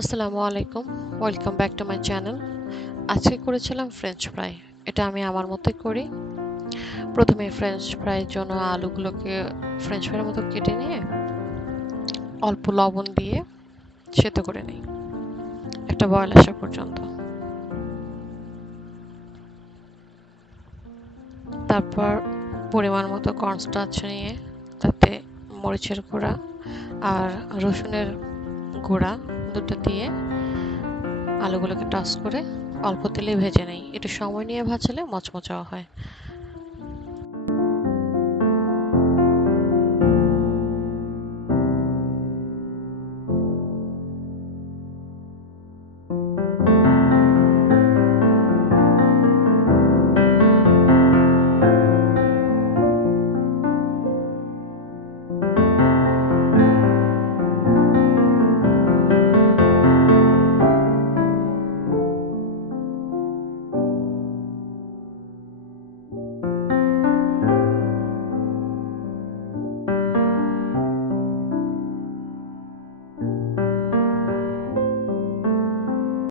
আসসালামু আলাইকুম, welcome back to my channel. আজকে করেছিলাম ফ্রেঞ্চ ফ্রাই। এটা আমি আমার মতোই করি। প্রথমে ফ্রেঞ্চ ফ্রাইয়ের জন্য আলুগুলোকে ফ্রেঞ্চ ফ্রাইয়ের মতো কেটে নিয়ে অল্প লবণ দিয়ে সেদ্ধ করে নিই একটা বয়েল আসা পর্যন্ত। তারপর পরিমাণ মতো কর্নস্টার্চ নিয়ে তাতে মরিচের গুঁড়া আর রসুনের গুঁড়া দুটো দিয়ে আলুগুলোকে টস করে অল্প তেলে ভেজে নেই। একটু সময় নিয়ে ভাজলে মচমচাও হয়।